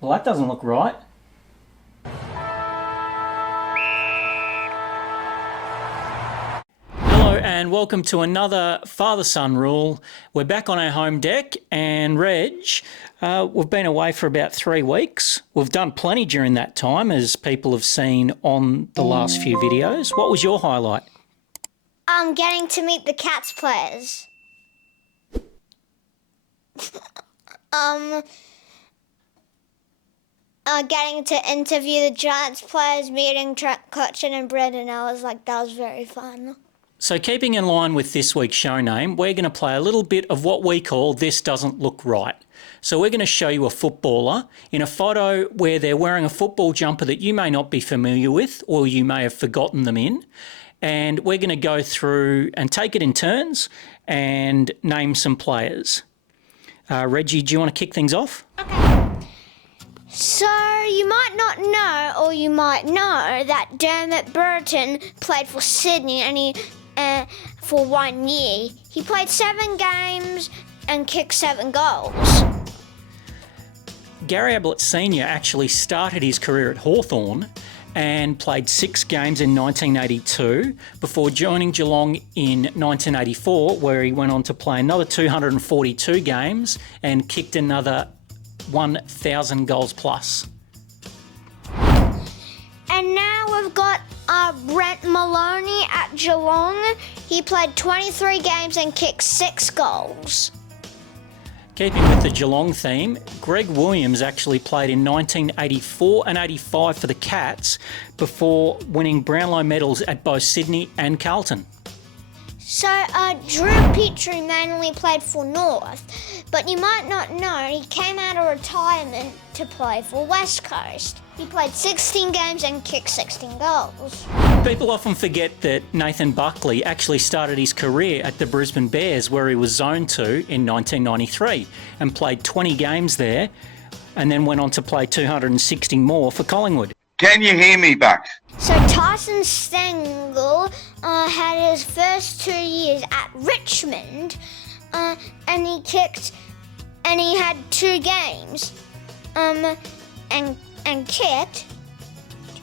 Well, that doesn't look right. Hello and welcome to another father-son rule. We're back on our home deck, and Reg, we've been away for about 3 weeks. We've done plenty during that time, as people have seen on the last few videos. What was your highlight? Getting to meet the Cats players. Getting to interview the Giants players, meeting Trent Cotchin and Brendan. That was very fun. So keeping in line with this week's show name, we're going to play a little bit of what we call This Doesn't Look Right. So we're going to show you a footballer in a photo where they're wearing a football jumper that you may not be familiar with, or you may have forgotten them in. And we're going to go through and take it in turns and name some players. Reggie, do you want to kick things off? Okay. So you might not know, or you might know, that Dermot Burton played for Sydney for 1 year. He played 7 games and kicked 7 goals. Gary Ablett Sr. actually started his career at Hawthorn and played 6 games in 1982 before joining Geelong in 1984, where he went on to play another 242 games and kicked another 1,000 goals plus. And now we've got Brent Maloney at Geelong. He played 23 games and kicked 6 goals. Keeping with the Geelong theme, Greg Williams actually played in 1984 and 85 for the Cats before winning Brownlow medals at both Sydney and Carlton. So Drew Petrie mainly played for North, but you might not know he came out of retirement to play for West Coast. He played 16 games and kicked 16 goals. People often forget that Nathan Buckley actually started his career at the Brisbane Bears, where he was Zone 2 in 1993 and played 20 games there, and then went on to play 260 more for Collingwood. Can you hear me, Buck? So Tyson Stengel had his first 2 years at Richmond, and he had 2 games, and kicked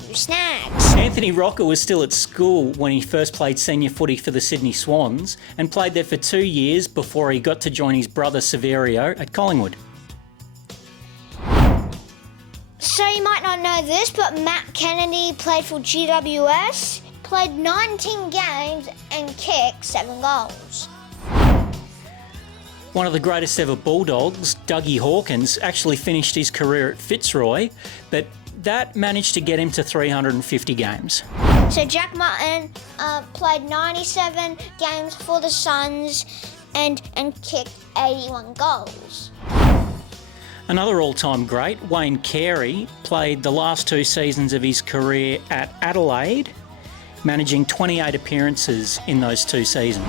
2 snags. Anthony Rocker was still at school when he first played senior footy for the Sydney Swans and played there for 2 years before he got to join his brother Severio at Collingwood. So you might not know this, but Matt Kennedy played for GWS, played 19 games and kicked 7 goals. One of the greatest ever Bulldogs, Dougie Hawkins, actually finished his career at Fitzroy, but that managed to get him to 350 games. So Jack Martin played 97 games for the Suns and kicked 81 goals. Another all-time great, Wayne Carey, played the last 2 seasons of his career at Adelaide, managing 28 appearances in those 2 seasons.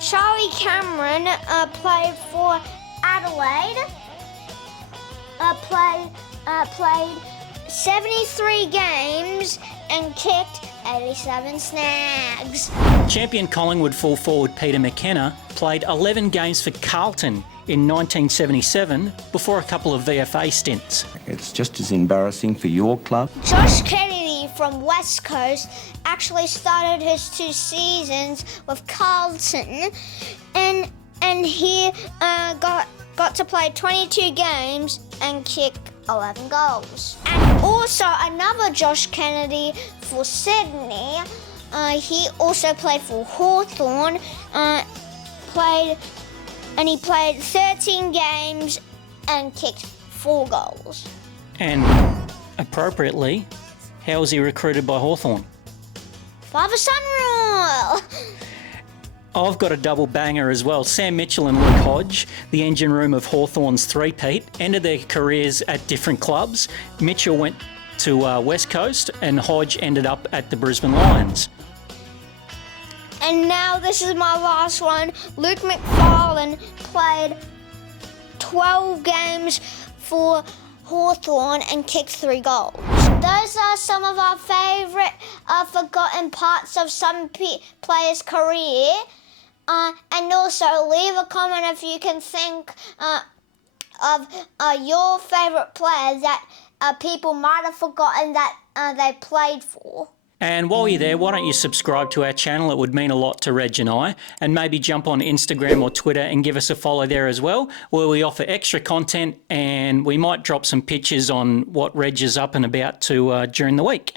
Charlie Cameron played for Adelaide, played 73 games and kicked 87 snags. Champion Collingwood full forward Peter McKenna played 11 games for Carlton in 1977 before a couple of VFA stints. It's just as embarrassing for your club. Josh Kennedy from West Coast actually started his 2 seasons with Carlton, and he got to play 22 games and kick 11 goals. And also another Josh Kennedy for Sydney. He also played for Hawthorn. He played 13 games and kicked 4 goals. And appropriately, how was he recruited by Hawthorn? Father-son rule! I've got a double banger as well. Sam Mitchell and Luke Hodge, the engine room of Hawthorn's three-peat, ended their careers at different clubs. Mitchell went to West Coast and Hodge ended up at the Brisbane Lions. And now this is my last one. Luke McFarlane played 12 games for Hawthorn and kicked 3 goals. Those are some of our favourite forgotten parts of some players' career. And also leave a comment if you can think of your favourite players that people might have forgotten that they played for. And while you're there, why don't you subscribe to our channel? It would mean a lot to Reg and I. And maybe jump on Instagram or Twitter and give us a follow there as well, where we offer extra content and we might drop some pictures on what Reg is up and about to during the week.